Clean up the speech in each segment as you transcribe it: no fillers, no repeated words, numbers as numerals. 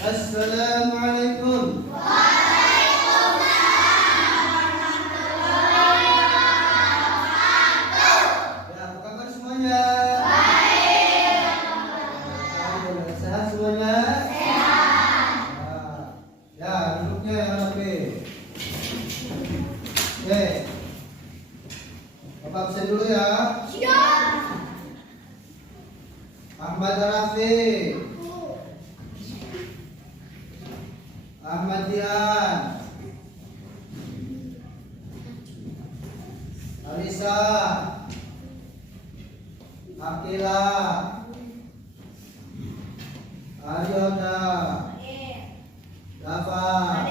Assalamualaikum. Ya, apa kabar semuanya? Sehat semuanya? Ya, duduknya yang rapi. Oke. Bapak absen dulu ya. Ahmad Rafi, Ahmad Dian, Alisa, Akila, Aryoda, Dava,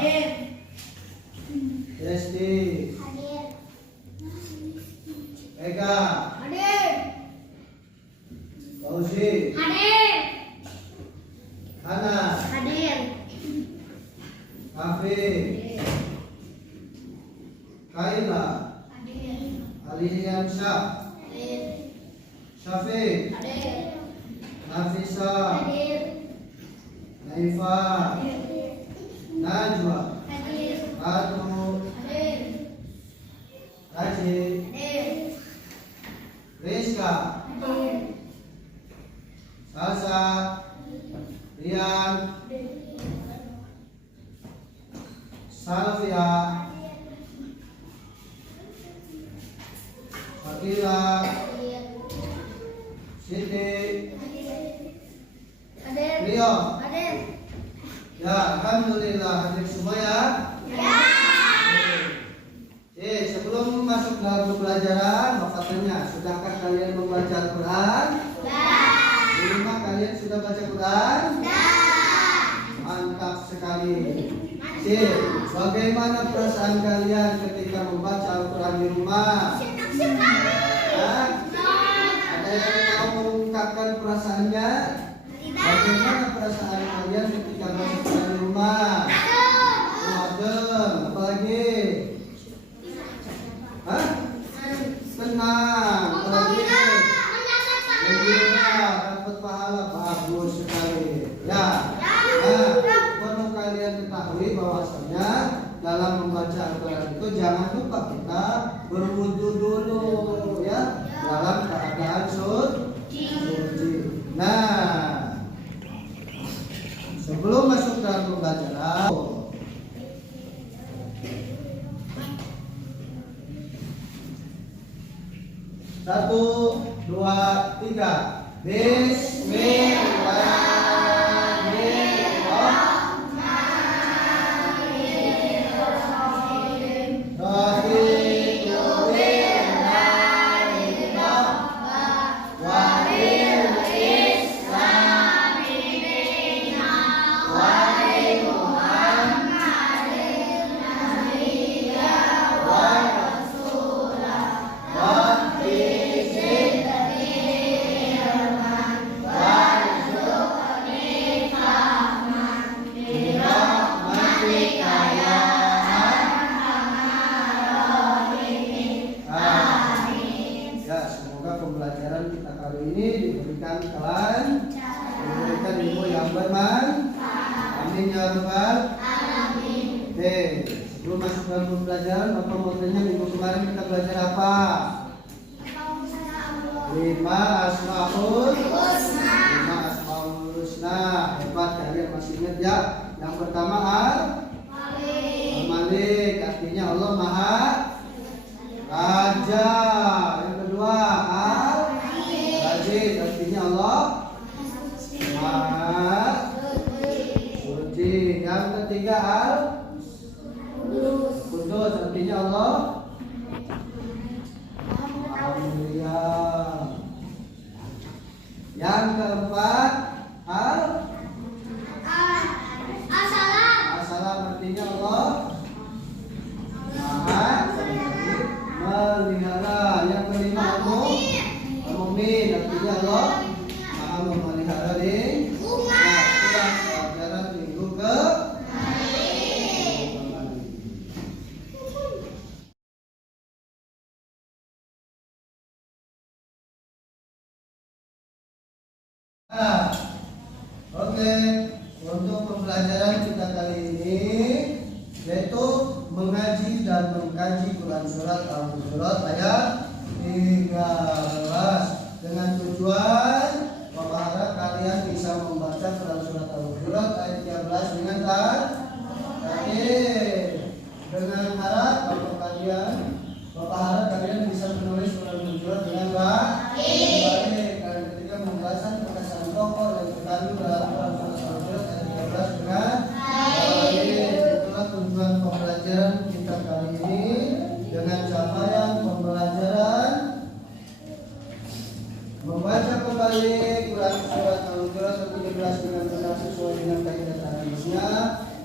Desti, Ega, Fauzi, Hana, Hafiz, Kaila, Aliansyah, Syafiq, Nafisa, Naifa, Najwa, Ratu, Raji, Rizka, Salsa, Rian, Salvia, Fakila, Siti, Rio. Ya, alhamdulillah hadir semua ya. Sebelum masuk dalam pembelajaran, Bapak tanya, sudahkah kalian membaca Al-Quran? Di rumah kalian sudah baca Quran? Mantap sekali. Bagaimana perasaan kalian ketika membaca Al-Quran di rumah? Ada yang mau mengungkapkan perasaannya? Bagaimana perasaan kalian ketika baca Quran di rumah? Adem, apalagi? Tenang, apalagi? Gembira, dapat pahala, bagus sekali. Ya. Perlu kalian ketahui bahwasanya dalam membaca Al-Quran itu jangan lupa kita berwudu dulu ya, dalam keadaan suci. Nah, sebelum masuk dalam pembelajaran, 1, 2, 3. Bismillahirrahmanirrahim. Pembelajaran kita kali ini diberikan ilmu yang bermanfaat. Amin ya rabbal alamin. Oke, sebelum masuk dalam pembelajaran, Bapak mau tanya, minggu kemarin kita belajar apa? 5 asmaul husna. Hebat, kalian masih ingat ya? Yang pertama Al-Malik, artinya Allah Maha Raja. Yang kedua Al-Aziz, artinya Allah Maha Suci. Yang ketiga Al-Qudus, artinya Allah Mulia. Yang keempat As-Salam, artinya Allah Maha melihara. Yang kelima Al-Mu'min, artinya Allah Maha memelihara lingkungan. Nah, pelajaran minggu ke oke. Untuk pembelajaran kita kali ini yaitu mengaji dan mengkaji Quran surat Al-Hujurat ayat 13 dengan tujuan Bapak harap kalian bisa membaca Quran surat Al-Hujurat ayat 13 dengan tertib. Dengan harap Bapak harap kalian bisa menulis Quran Al-Hujurat dengan baik. Dan ketika membahasan perkataan tokoh yang terkandung dalam Quran surat Al-Hujurat ayat 13 dengan baik. Itulah tujuan pembelajaran kita kali ini dengan capaian pembelajaran membaca kembali Quran surat Al-Hujurat 13 dengan benar sesuai dengan kaidah hadisnya,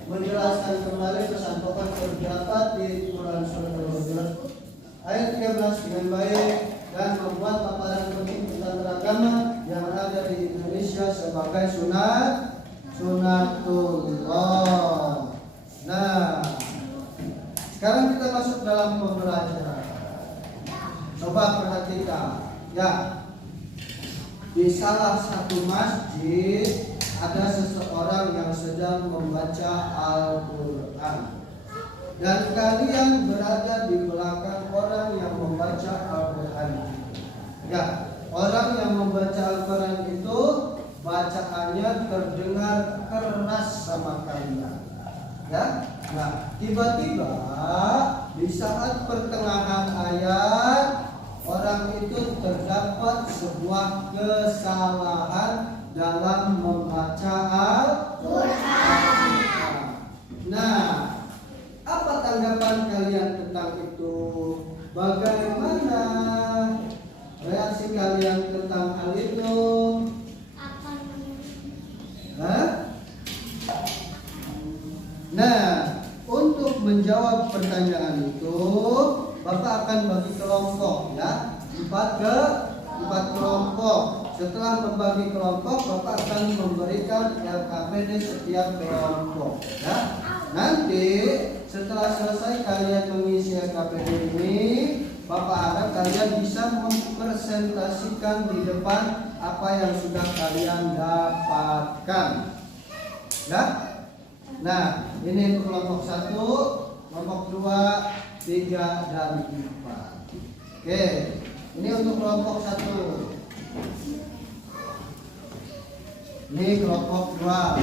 menjelaskan kembali pesan pokok terdapat di Quran surat Al-Hujurat ayat 13 dengan baik, dan membuat paparan penting tentang agama yang ada di Indonesia sebagai sunatullah. Nah, sekarang kita masuk dalam pembelajaran. Coba perhatikan ya. Di salah satu masjid ada seseorang yang sedang membaca Al-Quran, dan kalian berada di belakang orang yang membaca Al-Quran. Ya, orang yang membaca Al-Quran itu bacaannya terdengar keras sama kalian. Ya, nah tiba-tiba di saat pertengahan ayat orang itu terdapat sebuah kesalahan dalam membaca Al-Quran. Nah, apa tanggapan kalian tentang itu? Bagaimana reaksi kalian tentang hal itu? Nah, untuk menjawab pertanyaan itu, Bapak akan bagi kelompok ya, 4 kelompok. Setelah membagi kelompok, Bapak akan memberikan LKPD setiap kelompok ya. Nanti setelah selesai kalian mengisi LKPD ini, Bapak harap kalian bisa mempresentasikan di depan apa yang sudah kalian dapatkan ya. Nah, ini untuk kelompok 1, kelompok 2, 3, dan 4. Oke, ini untuk kelompok 1. Ini kelompok 2.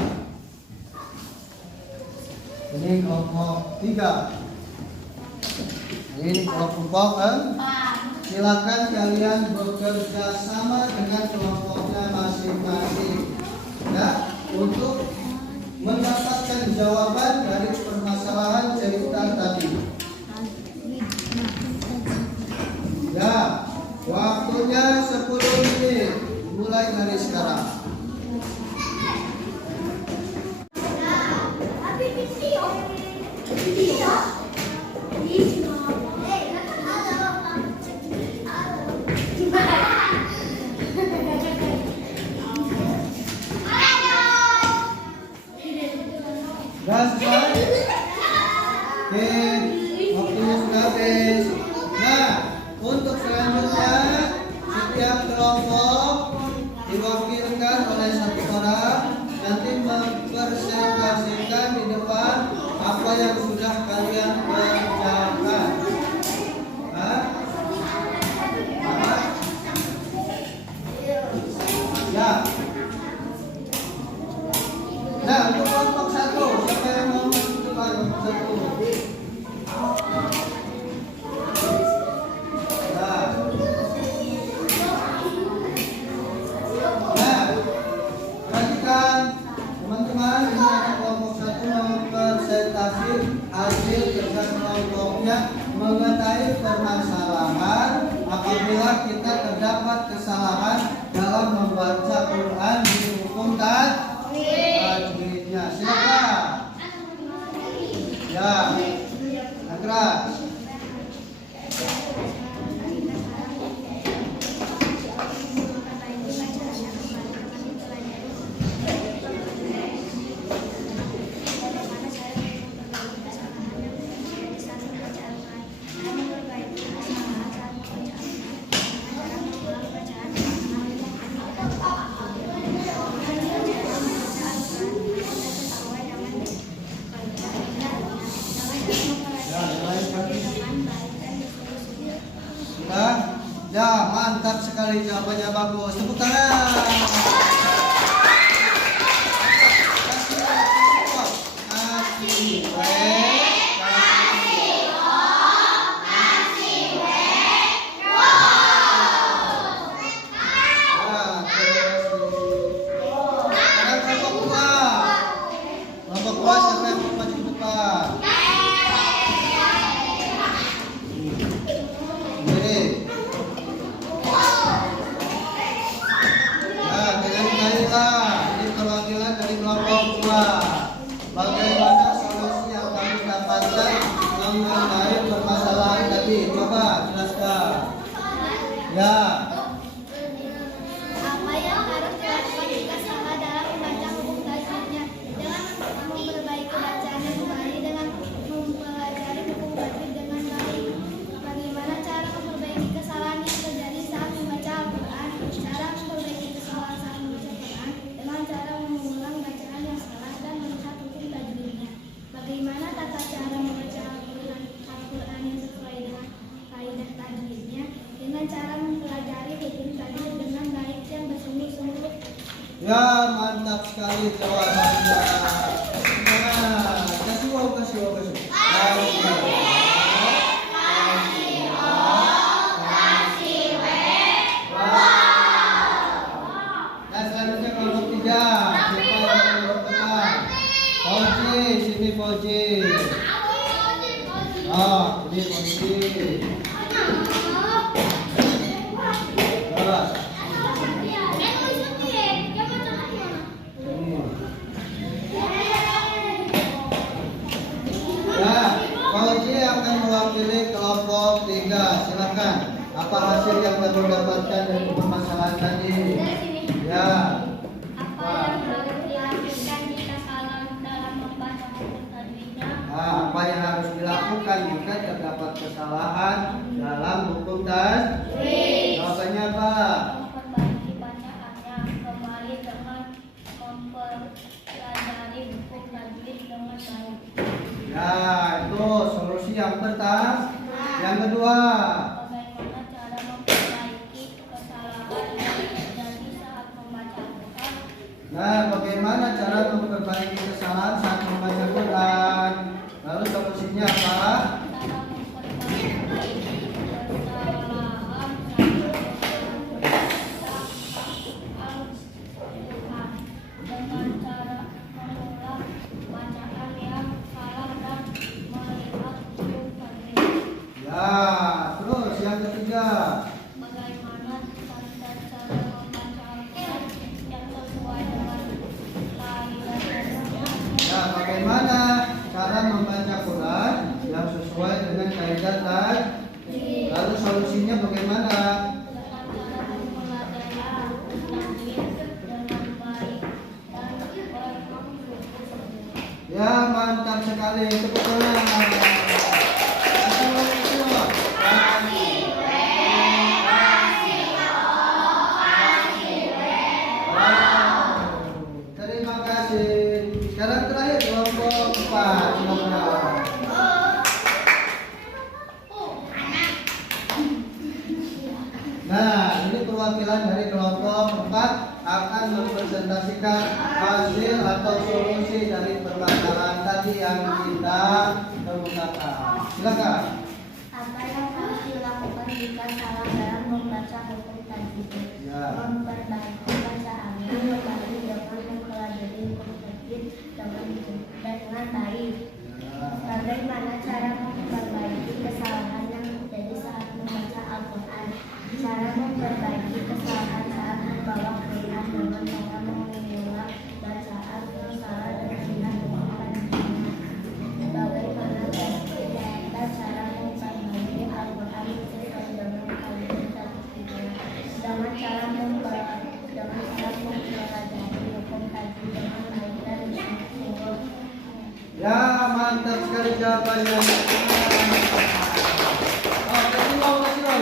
Ini kelompok 3. Ini kelompok 4. Silakan kalian bekerja sama dengan kelompoknya masing-masing ya, untuk mendapatkan jawaban dari permasalahan cerita tadi. Ya, waktunya 10 menit mulai dari sekarang. Sudah selesai? Oke, waktunya sudah habis. Nah, untuk selanjutnya setiap kelompok diwakilkan oleh 1 orang, nanti mempresentasikan di depan apa yang sudah kalian kerjakan. Ya. Nah, untuk kelompok 1, siapa yang mau masuk ke kelompok 1? Nah, perhatikan teman-teman, ini ada kelompok 1 mempresentasi hasil kerja kelompoknya mengenai permasalahan apabila kita terdapat kesalahan dalam membaca Quran di hukum tajwidnya. Silakan. Ya, Agras. sekali jawabannya bagus. Tepuk tangan. Kelompok dua siapa yang mau maju ke depan? Nah, dengan baiklah, ini perwakilan dari kelompok dua. Bagaimana solusi yang kami dapatkan mengenai permasalahan tadi? Coba jelaskan. Ya. Apa yang harus dilakukan jika salah dalam membaca buku tajwidnya? Dengan memperbaiki bacaannya kembali dengan mempelajari buku tajwid dengan baik. Bagaimana cara memperbaiki kesalahan yang terjadi saat membaca Al-Quran? Cara memperbaiki kesalahan saat membaca Al-Quran dengan cara mengulang bacaan yang salah dan melihat hukum tajwidnya. Bagaimana tata cara membaca Al-Quran yang sesuai dengan kaidah tajwidnya? Dengan cara mempelajari hukum tajwid dengan baik dan bersungguh-sungguh. Ya, mantap sekali jawabannya. Nah, kasih wow. Dan selanjutnya kelompok tiga. Siapa yang mau berteman? Fauji, sini Fauji. Oh, ini Fauji. Coba. Ya, Fauji akan mewakili kelompok tiga. Silakan. Apa hasil yang kamu dapatkan dari permasalahan tadi? Ya. Apa yang harus dilakukan jika salah dalam membaca buku tajwidnya? Apa yang harus dilakukan jika terdapat kesalahan dalam hukum tajwid? Jawabannya apa? Memperbaiki bacaannya kembali dengan mempelajari buku tajwid dengan baik. Ya, itu solusi yang pertama. Yang kedua, Bagaimana cara memperbaiki kesalahan yang terjadi saat membaca Al-Quran? nah bagaimana cara memperbaiki kesalahan saat membaca Quran? Lalu solusinya apa? Cara memperbaiki kesalahan saat membaca Al-Quran dengan cara mengulang bacaan yang salah dan melihat hukum tajwid. Ya, terus yang ketiga. Bagaimana cara membaca Al-Quran yang sesuai dengan kaidah tajwidnya? Ya, bagaimana cara membaca Quran yang sesuai dengan kaidah tajwid? Lalu solusinya bagaimana? Dengan cara mempelajari tajwid dengan baik dan bersungguh-sungguh. Ya, mantap sekali. Tepuk tangan. Terima kasih. Sekarang terakhir kelompok 4. Silakan. Nah, ini perwakilan dari kelompok 4 akan mempresentasikan hasil atau solusi dari permasalahan tadi yang kita kemukakan. Silakan. Apa yang harus dilakukan jika salah dalam membaca hukum tajwid? Ya. Memperbaiki bacaannya kembali dengan mempelajari hukum tajwid dengan baik. Ya. Bagaimana cara memperbaiki kesalahan yang terjadi saat membaca Al-Quran? Cara memperbaiki kesalahan saat membawa Quran dengan cara mengulang bacaan yang salah dan melihat hukum tajwidnya. Bagaimana cara memperbaiki Al-Quran sesuai dengan kaidah tajwidnya? Dengan cara mempelajari hukum tajwid dengan baik dan bersungguh-sungguh. Ya, mantap sekali jawabannya. Oh, kasih wow, kasih wow.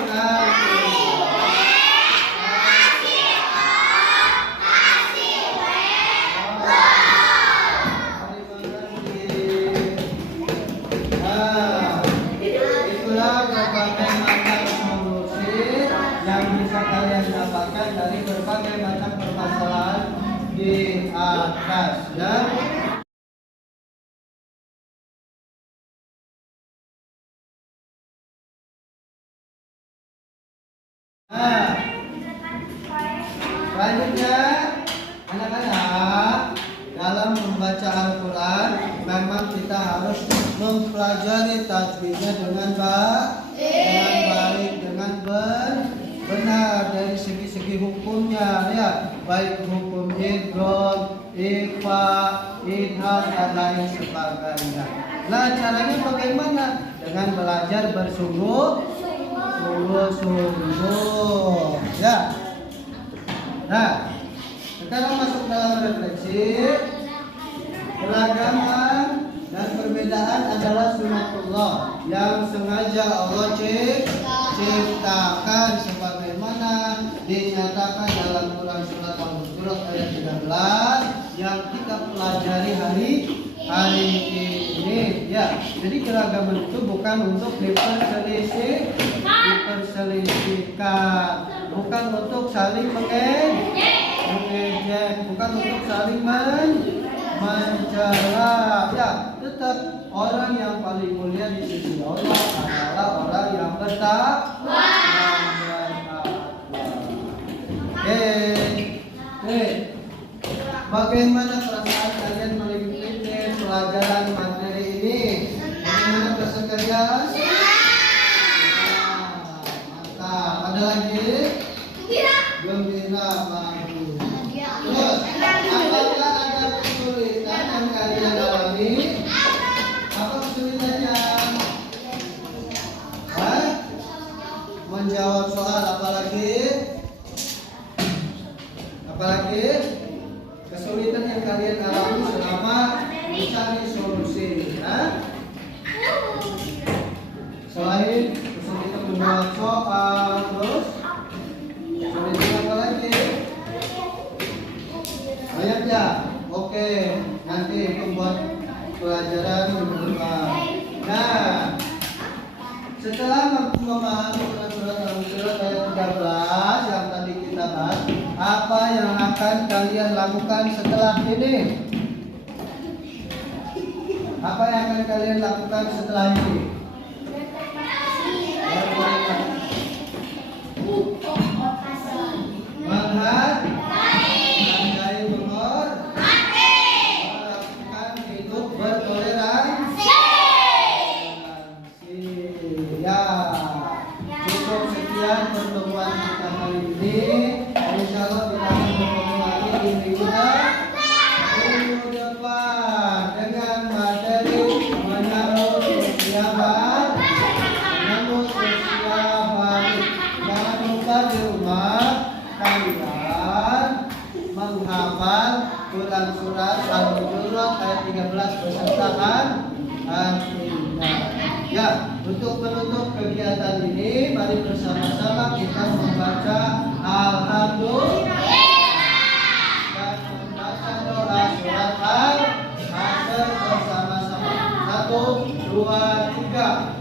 Itulah berbagai macam solusi yang bisa kalian dapatkan berbagai macam permasalahan di atas ya. Nah, selanjutnya anak-anak dalam membaca Al-Quran memang kita harus mempelajari tajwidnya dengan baik, dengan benar dari segi-segi hukumnya ya, baik hukum idgham, ikhfa, idhar dan lain sebagainya. Nah, caranya bagaimana? Dengan belajar bersungguh-sungguh ya. Nah, sekarang masuk dalam refleksi. Keragaman dan perbedaan adalah sunatullah yang sengaja Allah ciptakan sebagaimana dinyatakan dalam Quran surat Al-Hujurat ayat 13 yang kita pelajari hari ini ya. Jadi keragaman itu bukan untuk diperselisihkan, bukan untuk saling mengejek, bukan untuk saling mencela ya. Tetap orang yang paling mulia di sisi Allah adalah orang yang bertakwa. Bagaimana perasaan kalian mengikuti pelajaran materi ini? Bagaimana perasaan kalian? Mantap. Ada lagi? Gembira, bagus. Terus, apakah ada kesulitan yang kalian alami? Apa kesulitannya? Menjawab soal, apalagi? Kesulitan yang kalian alami selama mencari solusi ya? Selain kesulitan membuat soal, terus kesulitan apa lagi? Banyak ya? Oke, nanti itu buat pelajaran minggu depan. Nah, setelah memahami surat Al-Hujurat ayat 13 yang tadi kita bahas, apa yang akan kalian lakukan setelah ini? Apa yang akan kalian lakukan setelah ini? Menghargai, melakukan hidup bertoleransi. Ya, cukup sekian pertemuan kita hari ini. Insya Allah kita akan bertemu lagi di minggu depan dengan materi menyambut usia baru. Jangan lupa di rumah kalian menghafal Quran surat Al-Hujurat ayat 13 beserta artinya. Ya, untuk menutup kegiatan ini, mari bersama-sama kita membaca Alhamdulillah dan membaca doa surat Al-Hasr bersama-sama. 1, 2, 3.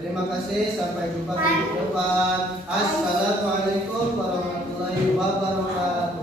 Terima kasih, sampai jumpa di depan. Assalamualaikum warahmatullahi wabarakatuh.